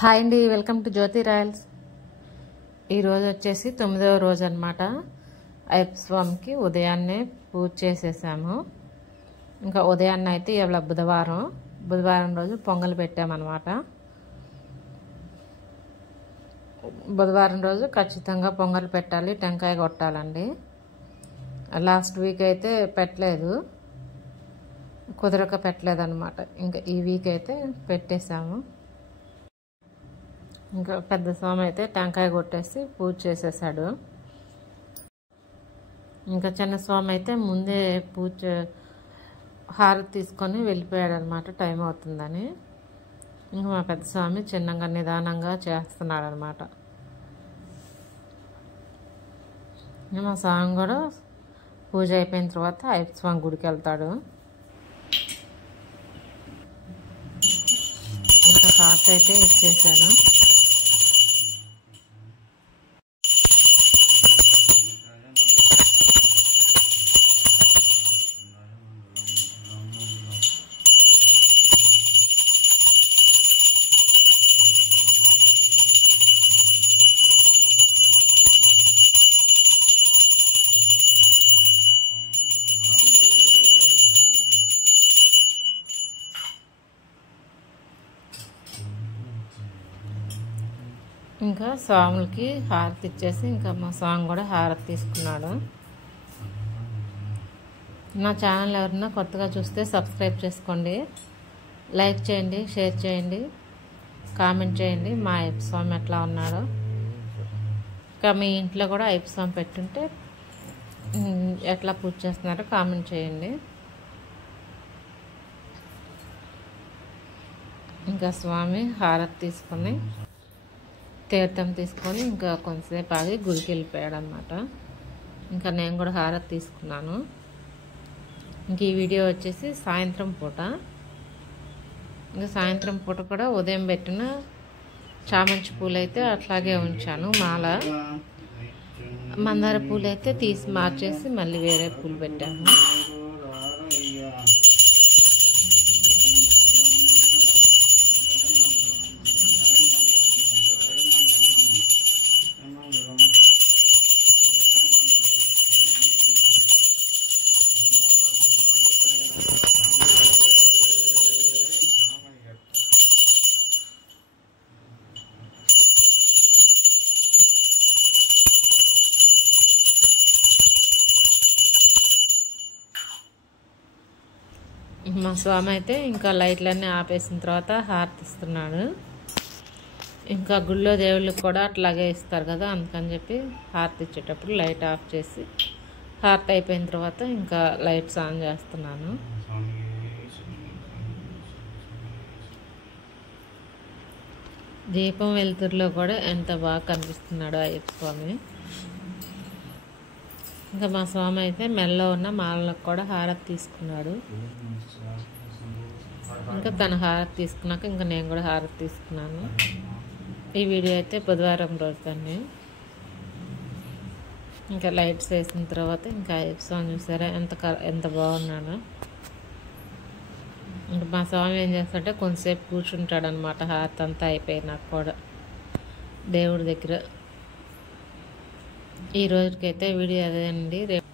Hi అండి, welcome to Jyothi Royals. ఈరోజు వచ్చేసి 9వ రోజు అనమాట. అయ్యప్ప స్వామికి ఉదయాన్నే పూజ చేసేసాము. ఇంకా ఉదయాన్నే అయితే ఇవాళ బుధవారం రోజు పొంగల్ పెట్టామన్నమాట. బుధవారం రోజు ఖచ్చితంగా పొంగల్ పెట్టాలి, టెంకాయ కొట్టాలండి. లాస్ట్ వీక్ అయితే పెట్టలేదు, కుదరక పెట్టలేదు అనమాట. ఇంకా ఈ వీక్ అయితే పెట్టేశాము. ఇంకా పెద్ద స్వామి అయితే టెంకాయ కొట్టేసి పూజ చేసేసాడు. ఇంకా చిన్న స్వామి అయితే ముందే హారతి తీసుకొని వెళ్ళిపోయాడు అనమాట, టైం అవుతుందని. ఇంకా మా పెద్ద స్వామి చిన్నగా నిదానంగా చేస్తున్నాడు అనమాట. మా స్వామి కూడా పూజ అయిపోయిన తర్వాత అయ్యప్ప స్వామి గుడికి వెళ్తాడు. ఇంకా హారతి అయితే ఇచ్చేసాను. ఇంకా స్వాములకి హారతి ఇచ్చేసి ఇంకా మా స్వామి కూడా హారతి తీసుకున్నాడు. నా ఛానల్ ఎవరన్నా కొత్తగా చూస్తే సబ్స్క్రైబ్ చేసుకోండి, లైక్ చేయండి, షేర్ చేయండి, కామెంట్ చేయండి మా అయ్యప్ప స్వామి ఎట్లా ఉన్నాడో. ఇంకా మీ ఇంట్లో కూడా అయ్యప్ప స్వామి పెట్టుంటే ఎట్లా పూజ చేస్తున్నారో కామెంట్ చేయండి. ఇంకా స్వామి హారతి తీసుకొని తీర్థం తీసుకొని ఇంకా కొంతసేపు ఆగి గుడికి వెళ్ళిపోయాడు అనమాట. ఇంకా నేను కూడా హారతి తీసుకున్నాను. ఇంక ఈ వీడియో వచ్చేసి సాయంత్రం పూట. ఇంకా సాయంత్రం పూట కూడా ఉదయం పెట్టిన చామంతి పూలు అయితే అట్లాగే ఉంచాను. మాల మందార పూలు అయితే తీసి మార్చేసి మళ్ళీ వేరే పూలు పెట్టాను. మా స్వామి అయితే ఇంకా లైట్లన్నీ ఆపేసిన తర్వాత హారతి ఇస్తున్నాడు. ఇంకా గుళ్ళో దేవుళ్ళకి కూడా అట్లాగే ఇస్తారు కదా, అందుకని చెప్పి హారతి ఇచ్చేటప్పుడు లైట్ ఆఫ్ చేసి హారతి అయిపోయిన తర్వాత ఇంకా లైట్స్ ఆన్ చేస్తున్నాను. దీపం వెలుతురులో కూడా ఎంత బాగా కనిపిస్తున్నాడు అయ్యప్ప స్వామి. ఇంకా మా స్వామి అయితే మెల్లో ఉన్న మాలకు కూడా హారతి తీసుకున్నాడు. ఇంకా తన హారతి తీసుకున్నాక ఇంకా నేను కూడా హారతి తీసుకున్నాను. ఈ వీడియో అయితే బుధవారం రోజు దాన్ని. ఇంకా లైట్స్ వేసిన తర్వాత ఇంకా అయ్యప్ప స్వామి చూసారా ఎంత బాగున్నాడో. ఇంకా మా స్వామి ఏం చేస్తాడంటే కొంతసేపు కూర్చుంటాడు అనమాట, హారతి అంతా అయిపోయినాక కూడా దేవుడి దగ్గర. ఈ రోజుకైతే వీడియో అదేనండి. రేపు